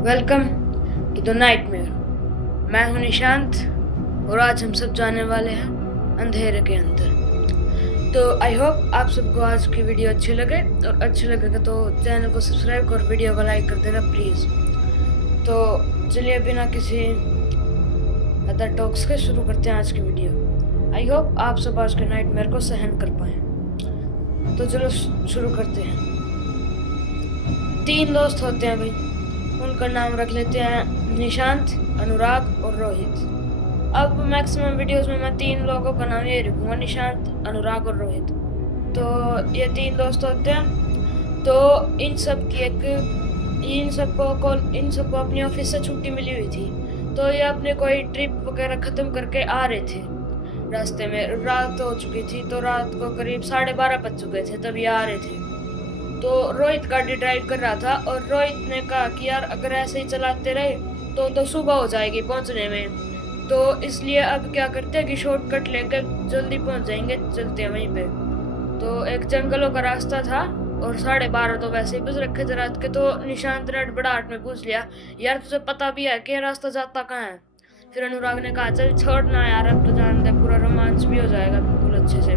Welcome to the nightmare. मैं हूं निशांत और आज हम सब जाने वाले हैं अंधेरे के अंदर। तो आई होप आप सबको आज की वीडियो अच्छी लगे, और अच्छी लगेगा तो चैनल को सब्सक्राइब और वीडियो को लाइक कर देना प्लीज़। तो चलिए बिना किसी अदर टॉक्स के शुरू करते हैं आज की वीडियो। आई होप आप सब आज के नाइटमेयर को सहन कर पाएँ। तो चलो शुरू करते हैं। 3 दोस्त होते हैं भाई, उनका नाम रख लेते हैं निशांत, अनुराग और रोहित। अब मैक्सिमम वीडियोस में मैं 3 लोगों का नाम ये रखूँगा, निशांत, अनुराग और रोहित। तो ये 3 दोस्त होते हैं। तो इन सबको अपनी ऑफिस से छुट्टी मिली हुई थी। तो ये अपने कोई ट्रिप वगैरह ख़त्म करके आ रहे थे। रास्ते में रात हो चुकी थी, तो रात को करीब 12:30 बज चुके थे तब ये आ रहे थे। तो रोहित गाड़ी ड्राइव कर रहा था और रोहित ने कहा कि यार अगर ऐसे ही चलाते रहे तो सुबह हो जाएगी पहुंचने में। तो इसलिए अब क्या करते हैं कि शॉर्टकट लेकर जल्दी पहुंच जाएंगे, चलते हैं वहीं पे। तो एक जंगलों का रास्ता था और 12:30 तो वैसे ही बज रखे थे रात के। तो निशांत ने हड़बड़ाहट में पूछ लिया, यार तुझे पता भी है कि रास्ता जाता कहाँ है? फिर अनुराग ने कहा, चल छोड़ना यार, अब तो जानते पूरा रोमांच भी हो जाएगा बिल्कुल अच्छे से।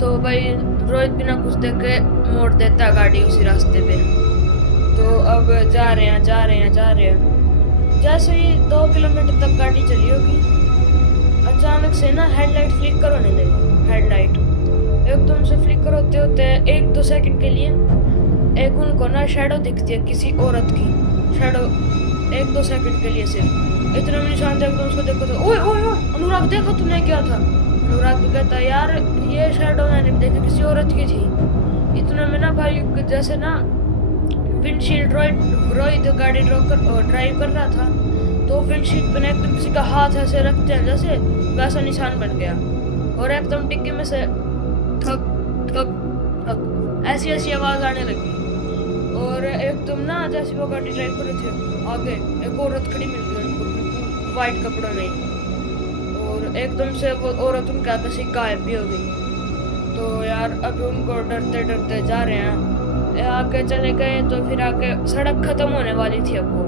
तो भाई रोहित बिना कुछ देखे मोड़ देता है गाड़ी उसी रास्ते पे। तो अब जा रहे हैं। जैसे ही 2 किलोमीटर तक गाड़ी चली होगी, अचानक से ना हेडलाइट फ्लिकर होने लगी। हेडलाइट एकदम से फ्लिकर होते होते 1-2 सेकंड के लिए एक उनको ना शैडो दिखती है, किसी औरत की शैडो, 1-2 सेकंड के लिए सिर्फ। इतने में निशांत एकदम उसको देखो तो ओए ओए ओए अनुराग देखो तूने क्या था? अनुराग भी कहता है, यार ये शैडो मैंने देखी किसी औरत की थी। इतना में ना भाई जैसे ना विंडशील्ड रोहित गाड़ी ड्राइव कर रहा था, तो विंडशील्ड पे एकदम किसी का हाथ ऐसे रखते हैं जैसे, वैसा निशान बन गया। और एकदम डिक्की में से ठक ठक ठक ऐसी आवाज आने लगी। और एकदम ना जैसे वो गाड़ी ड्राइव कर रहे थे, आगे एक औरत खड़ी मिल गई उनको वाइट कपड़ों में, और एकदम से वो औरत उनके आगे से गायब भी हो गई। तो यार अब उनको डरते डरते जा रहे हैं, आगे चले गए तो फिर आगे सड़क खत्म होने वाली थी अब वो।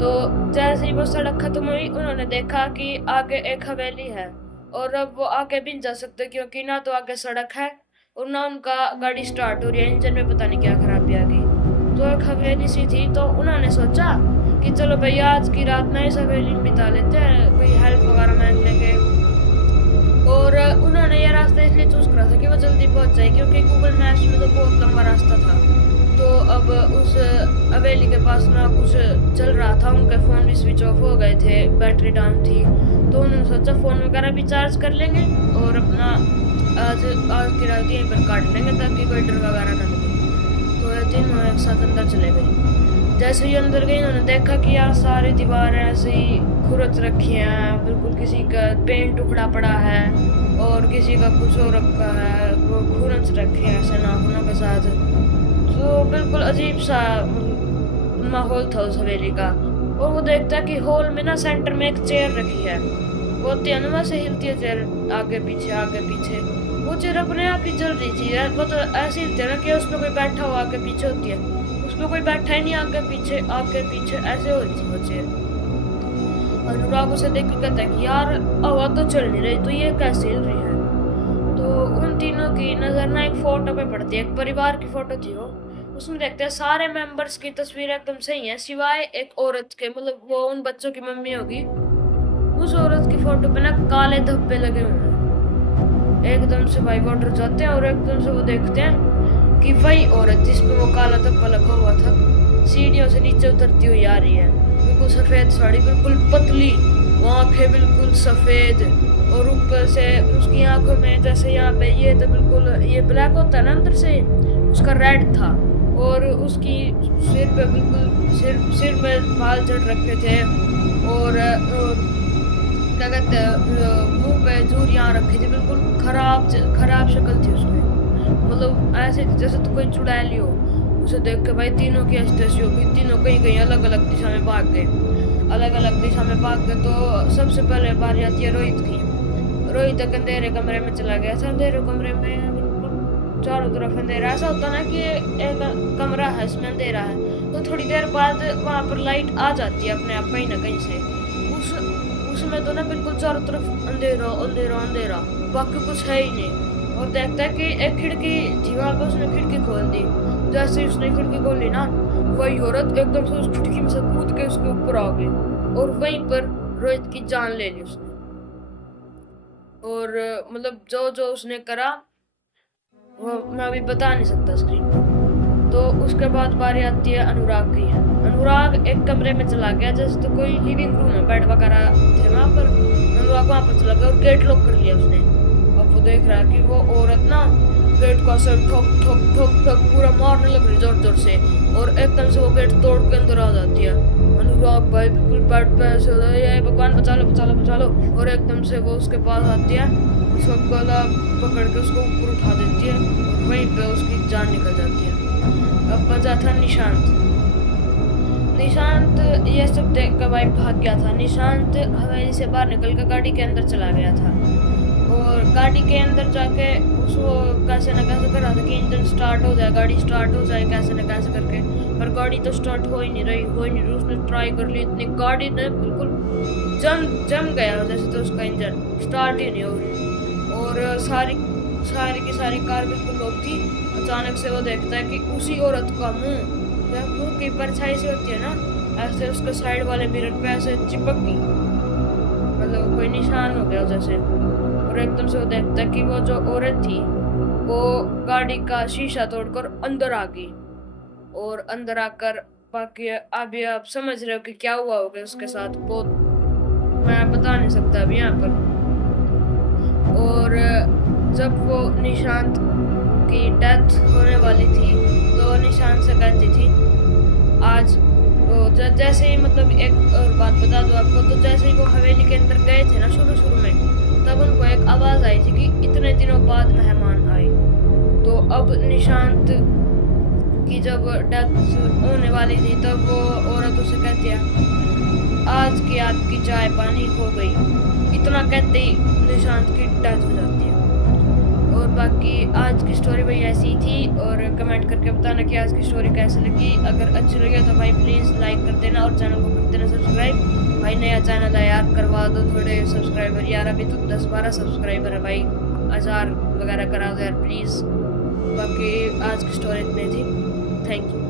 तो जैसे ही वो सड़क खत्म हुई, उन्होंने देखा कि आगे एक हवेली है और अब वो आगे भी नहीं जा सकते क्योंकि ना तो आगे सड़क है और ना उनका गाड़ी स्टार्ट हो रही है, इंजन में पता नहीं क्या खराबी आ गई। तो एक हवेली सी थी, तो उन्होंने सोचा कि चलो भैया आज की रात ना इस हवेली में बिता लेते हैं, कोई हेल्प वगैरह मांग लेंगे। और उन्होंने ये रास्ता इसलिए चूज करा था कि वो जल्दी पहुंच जाए, क्योंकि गूगल मैप्स में तो बहुत लंबा रास्ता था। तो अब उस हवेली के पास ना कुछ चल रहा था, उनके फ़ोन भी स्विच ऑफ हो गए थे, बैटरी डाउन थी। तो उन्होंने सोचा फ़ोन वगैरह भी चार्ज कर लेंगे और अपना आज की रात यहीं पर काट लेंगे ताकि कोई डर वगैरह ना लगे। तो ये तीनों एक साथ अंदर चले गए। जैसे ही अंदर गए, उन्होंने देखा कि यार सारी दीवारें ऐसे ही खुरच रखी हैं, बिल्कुल किसी का पेंट उखड़ा पड़ा है और किसी का कुछ और रखा है, वो खुरच रखे हैं ऐसे नाखूनों के साथ। तो बिल्कुल अजीब सा माहौल था उस हवेली का। और वो देखता है कि हॉल में ना सेंटर में एक चेयर रखी है, वो तेनुमा से हिलती है चेयर, आगे पीछे। वो चेयर अपने आप ही चल रही थी, वो तो ऐसी हिलती है ना कि उसमें कोई बैठा हुआ आगे पीछे होती है, उसमें कोई बैठा ही नहीं, आगे पीछे ऐसे हो रही थी वो चेयर। अनुराग उसे देख के कहता है कि यार हवा तो चल नहीं रही, तो ये कैसे हिल रही है? तो उन तीनों की नजर ना एक फोटो पे पड़ती है, एक परिवार की फोटो थी वो। उसमें देखते हैं सारे मेंबर्स की तस्वीर एकदम सही है सिवाय एक औरत के, मतलब वो उन बच्चों की मम्मी होगी। उस औरत की फोटो पे ना काले धब्बे लगे हुए हैं। एकदम से भाई वो डर जाते हैं और एकदम से वो देखते हैं कि वही औरत जिसपे वो काला धब्बा लगा हुआ था सीढ़ियों से नीचे उतरती हुई आ रही है। बिल्कुल सफेद साड़ी, बिल्कुल पतली, आंखें बिल्कुल सफेद, और ऊपर से उसकी आंखों में जैसे यहाँ पे ये तो बिल्कुल ये ब्लैक होता है ना अंदर से, उसका रेड था। और उसकी सिर पे बिल्कुल सिर में बाल चढ़ रखे थे और क्या कहते हैं मुंह पे झुर्रियाँ रखी थी, बिल्कुल खराब शक्ल थी उसकी, मतलब ऐसे जैसे तो कोई चुड़ैल हो। उसे देख के भाई तीनों की ऐसी हो गई, तीनों कहीं अलग अलग दिशा में भाग गए। तो सबसे पहले बारी आती है रोहित की। रोहित एक अंधेरे कमरे में चला गया था। अंधेरे कमरे में बिल्कुल चारों तरफ अंधेरा, ऐसा होता ना कि एक कमरा है इसमें अंधेरा है तो थोड़ी देर बाद वहाँ पर लाइट आ जाती है अपने आप कहीं ना कहीं से। उस उसमें तो ना बिल्कुल चारों तरफ अंधेरा अंधेरा अंधेरा, बाकी कुछ है ही नहीं। और देखता है कि एक खिड़की थी वहाँ पे, उसने खिड़की खोल दी। जैसे ही उसने खिड़की खोली ना, वही औरत एकदम से उस खिड़की में से कूद के उसके ऊपर आ गई और वहीं पर रोहित की जान ले ली उसने। और मतलब जो जो उसने करा वो मैं अभी बता नहीं सकता स्क्रीन पर। तो उसके बाद बारी आती है अनुराग की। अनुराग एक कमरे में चला गया, जैसे तो कोई लिविंग रूम है, बेड वगैरह थे वहां पर। अनुराग वहां पर चला गया और गेट लॉक कर लिया उसने। अब वो देख रहा है कि वो औरत ना गेट का सर ठोक ठोक ठोक ठोक पूरा मारने लग रही जोर जोर से, और एकदम से वो गेट तोड़ के अंदर आ जाती है। अनुराग भाई बिल्कुल बेड पे ऐसे होता है, ये भगवान बचा लो बचा लो बचा लो, और एकदम से वो उसके पास आती है, उसका गला पकड़ के उसको ऊपर उठा देती है और वहीं पे उसकी जान निकल जाती है। अब बचा था निशांत। निशांत ये सब देख कर भाई भाग गया था। निशांत हवेली से बाहर निकल कर गाड़ी के अंदर चला गया था, और गाड़ी के अंदर जाके उसको कैसे न कैसे कर रहा था कि इंजन स्टार्ट हो जाए, गाड़ी स्टार्ट हो जाए कैसे न कैसे करके, पर गाड़ी तो स्टार्ट हो ही नहीं रही। उसने ट्राई कर ली, इतनी गाड़ी ने बिल्कुल जम गया जैसे, तो उसका इंजन स्टार्ट ही नहीं हो रही, और सारी की सारी कार बिल्कुल लॉक थी। अचानक से वो देखता है कि उसी औरत का मुंह की परछाई से होती है ना, ऐसे उसके साइड वाले मिरर पे ऐसे चिपक गई, मतलब कोई निशान हो गया जैसे। और एकदम से वो देखता है कि वो जो औरत थी वो गाड़ी का शीशा तोड़कर अंदर आ गई, और अंदर आकर बाकी अभी आप समझ रहे हो कि क्या हुआ होगा उसके साथ, बहुत मैं बता नहीं सकता अभी यहाँ पर। और जब वो निशांत की डेथ होने वाली थी तो निशांत से कहती थी आज वो जैसे ही, मतलब एक और बात बता दूं आपको, तो जैसे ही वो हवेली के अंदर गए थे ना शुरू में, तब उनको एक आवाज आई थी कि इतने दिनों बाद मेहमान आए। तो अब निशांत की जब डेथ होने वाली थी तब वो औरत उसे कहती है आज की आपकी चाय पानी हो गई, इतना कहते ही निशांत की डेथ हो जाती है। और बाकी आज की स्टोरी भाई ऐसी थी, और कमेंट करके बताना कि आज की स्टोरी कैसी लगी। अगर अच्छी लगी तो भाई प्लीज़ लाइक कर देना और चैनल को कर देना सब्सक्राइब। भाई नया चैनल है यार, करवा दो थोड़े सब्सक्राइबर यार, अभी तो 10-12 सब्सक्राइबर है भाई, 1000 वगैरह करा दो यार प्लीज़। बाकी आज की स्टोरी इतनी थी, थैंक यू।